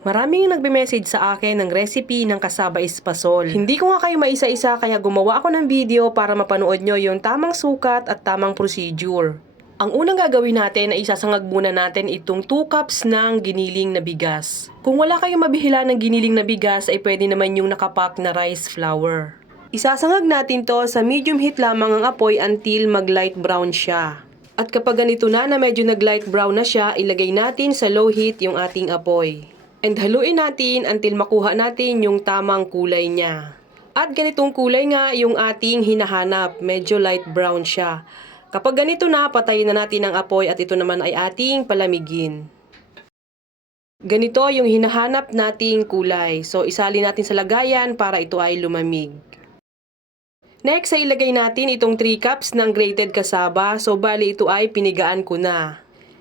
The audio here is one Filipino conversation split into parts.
Maraming nagbe-message sa akin ng recipe ng kasaba espasol. Hindi ko nga kayo maisa-isa kaya gumawa ako ng video para mapanood nyo yung tamang sukat at tamang procedure. Ang unang gagawin natin ay isasangag muna natin itong 2 cups ng giniling na bigas. Kung wala kayong mabihila ng giniling na bigas ay pwede naman yung nakapack na rice flour. Isasangag natin to sa medium heat lamang ang apoy until mag-light brown siya. At kapag ganito na medyo nag-light brown na siya, ilagay natin sa low heat yung ating apoy. And haluin natin until makuha natin yung tamang kulay niya. At ganitong kulay nga yung ating hinahanap, medyo light brown siya. Kapag ganito na, patayin na natin ang apoy at ito naman ay ating palamigin. Ganito yung hinahanap nating kulay. So isali natin sa lagayan para ito ay lumamig. Next ay ilagay natin itong 3 cups ng grated kasaba. So bali ito ay pinigaan ko na.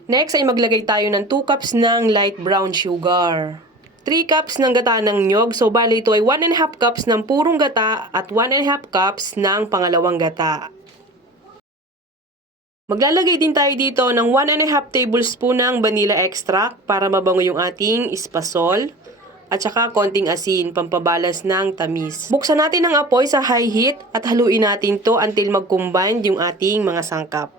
Next ay maglagay tayo ng 2 cups ng light brown sugar. 3 cups ng gata ng nyog. So bali ito ay 1.5 cups ng purong gata at 1.5 cups ng pangalawang gata. Maglalagay din tayo dito ng 1.5 tablespoon ng vanilla extract para mabango yung ating espasol. At saka konting asin, pampabalas ng tamis. Buksan natin ang apoy sa high heat at haluin natin to until mag-combine yung ating mga sangkap.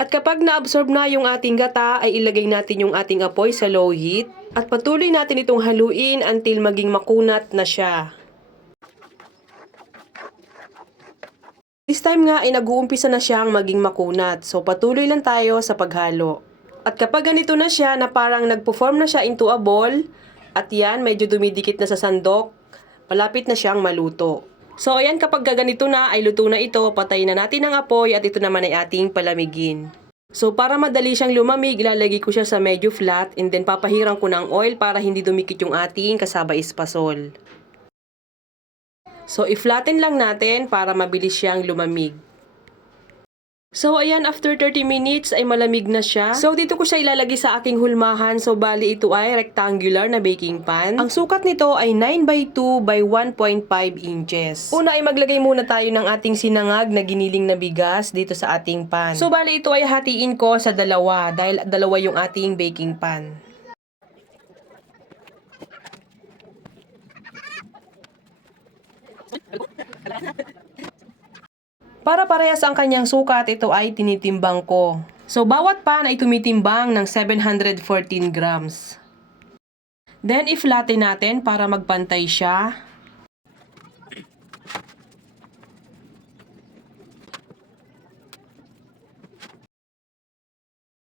At kapag na-absorb na yung ating gata, ay ilagay natin yung ating apoy sa low heat at patuloy natin itong haluin until maging makunat na siya. This time nga ay nag-uumpisa na siyang maging makunat, so patuloy lang tayo sa paghalo. At kapag ganito na siya na parang nagpo-form na siya into a ball, at yan medyo dumidikit na sa sandok, palapit na siyang maluto. So ayan, kapag ganito na ay luto na ito, patayin na natin ang apoy at ito naman ay ating palamigin. So para madali siyang lumamig, ilalagay ko siya sa medyo flat and then papahiran ko ng oil para hindi dumikit yung ating kasaba espasol. So i-flatten lang natin para mabilis siyang lumamig. So ayan, after 30 minutes ay malamig na siya. So dito ko siya ilalagay sa aking hulmahan. So bali ito ay rectangular na baking pan. Ang sukat nito ay 9x2 by 1.5 inches. Una ay maglagay muna tayo ng ating sinangag na giniling na bigas dito sa ating pan. So bali ito ay hatiin ko sa dalawa dahil dalawa yung ating baking pan. Para parehas ang kanyang sukat, ito ay tinitimbang ko. So, bawat pan ay tumitimbang ng 714 grams. Then, i-flatten natin para magpantay siya.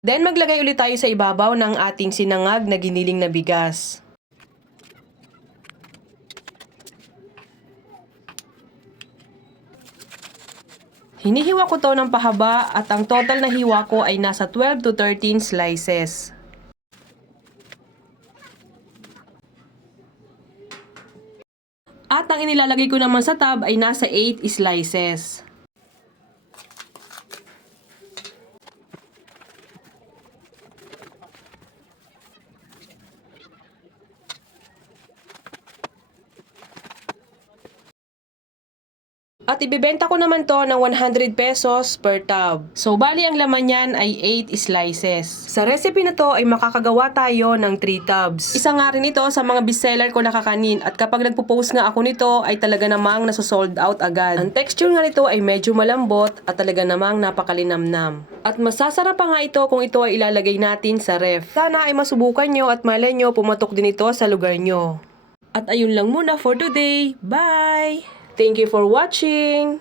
Then, maglagay ulit tayo sa ibabaw ng ating sinangag na giniling na bigas. Hinihiwa ko to ng pahaba at ang total na hiwa ko ay nasa 12 to 13 slices. At ang inilalagay ko naman sa tab ay nasa 8 slices. At ibebenta ko naman to ng 100 pesos per tub. So, bali ang laman niyan ay 8 slices. Sa recipe na to ay makakagawa tayo ng 3 tubs. Isa nga rin ito sa mga bestseller ko na kakanin at kapag nagpo-post nga ako nito ay talaga namang nasa-sold out agad. Ang texture nga nito ay medyo malambot at talaga namang napakalinamnam. At masasarap pa nga ito kung ito ay ilalagay natin sa ref. Sana ay masubukan nyo at malay nyo pumatok din ito sa lugar nyo. At ayun lang muna for today. Bye! Thank you for watching!